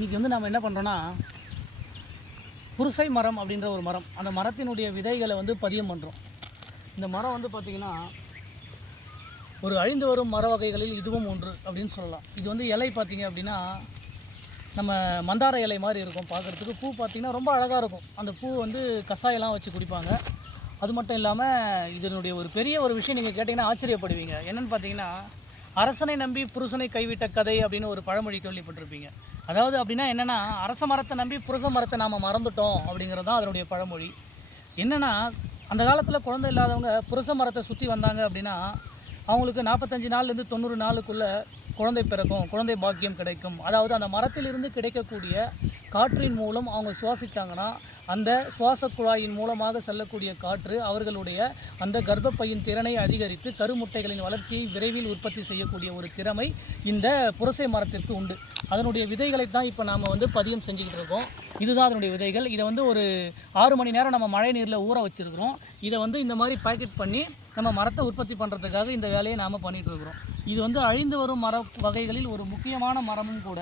இன்றைக்கி வந்து நம்ம என்ன பண்ணுறோன்னா புருசை மரம் அப்படின்ற ஒரு மரம் அந்த மரத்தினுடைய விதைகளை வந்து பதியம் பண்ணுறோம் இந்த மரம் வந்து பார்த்திங்கன்னா ஒரு அழிந்து வரும் மர வகைகளில் இதுவும் ஒன்று அப்படின்னு சொல்லலாம். இது வந்து இலை பார்த்தீங்க அப்படின்னா நம்ம மந்தார இலை மாதிரி இருக்கும் பார்க்குறதுக்கு பூ பார்த்திங்கன்னா ரொம்ப அழகாக இருக்கும். அந்த பூ வந்து கஷாயெல்லாம் வச்சு குடிப்பாங்க. அது மட்டும் இல்லாமல் இதனுடைய ஒரு பெரிய ஒரு விஷயம் நீங்கள் கேட்டிங்கன்னா ஆச்சரியப்படுவீங்க. என்னென்னு பார்த்தீங்கன்னா அரசனை நம்பி புருஷனை கைவிட்ட கதை அப்படின்னு ஒரு பழமொழி கேள்விப்பட்டிருப்பீங்க. அதாவது அப்படின்னா என்னென்னா அரச மரத்தை நம்பி புருஷ மரத்தை நாம் மறந்துட்டோம் அப்படிங்கிறது தான் அதனுடைய பழமொழி. என்னென்னா அந்த காலத்தில் குழந்தை இல்லாதவங்க புருஷ மரத்தை சுற்றி வந்தாங்க அப்படின்னா அவங்களுக்கு நாற்பத்தஞ்சு நாள்லேருந்து தொண்ணூறு நாளுக்குள்ளே குழந்தை பிறக்கும் குழந்தை பாக்கியம் கிடைக்கும். அதாவது அந்த மரத்திலிருந்து கிடைக்கக்கூடிய காற்றின் மூலம் அவங்க சுவாசித்தாங்கன்னா அந்த சுவாச குழாயின் மூலமாக செல்லக்கூடிய காற்று அவர்களுடைய அந்த கர்ப்பப்பையின் திறனை அதிகரித்து கருமுட்டைகளின் வளர்ச்சியை விரைவில் உற்பத்தி செய்யக்கூடிய ஒரு திறமை இந்த புரசை மரத்திற்கு உண்டு. அதனுடைய விதைகளை தான் இப்போ நாம் வந்து பதியம் செஞ்சுக்கிட்டு இருக்கோம். இதுதான் அதனுடைய விதைகள். இதை வந்து ஒரு ஆறு மணி நேரம் நம்ம மழை நீரில் ஊற வச்சுருக்கிறோம். இதை வந்து இந்த மாதிரி பேக்கெட் பண்ணி நம்ம மரத்தை உற்பத்தி பண்ணுறதுக்காக இந்த வேலையை நாம் பண்ணிகிட்டு இருக்கிறோம். இது வந்து அழிந்து வரும் மர வகைகளில் ஒரு முக்கியமான மரமும் கூட.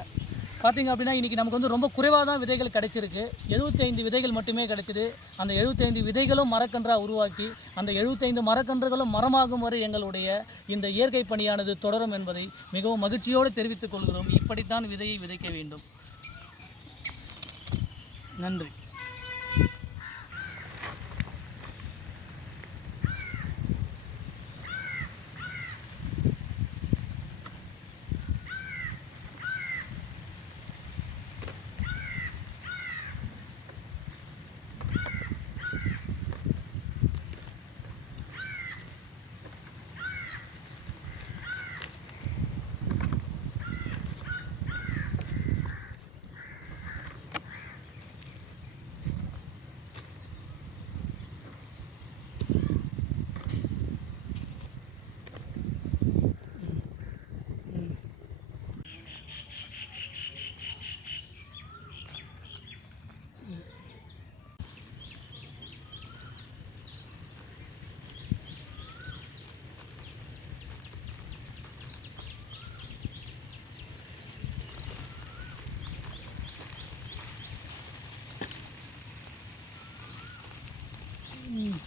பார்த்தீங்க அப்படின்னா இன்றைக்கி நமக்கு வந்து ரொம்ப குறைவாக தான் விதைகள் கிடச்சிருக்கு. எழுபத்தைந்து விதைகள் மட்டுமே கிடச்சிது அந்த 75 விதைகளும் மரக்கன்றாக உருவாக்கி அந்த 75 மரக்கன்றுகளும் மரமாகும் வரை எங்களுடைய இந்த இயற்கை பணியானது தொடரும் என்பதை மிகவும் மகிழ்ச்சியோடு தெரிவித்துக் கொள்கிறோம். இப்படித்தான் விதையை விதைக்க வேண்டும். நன்றி. Mm.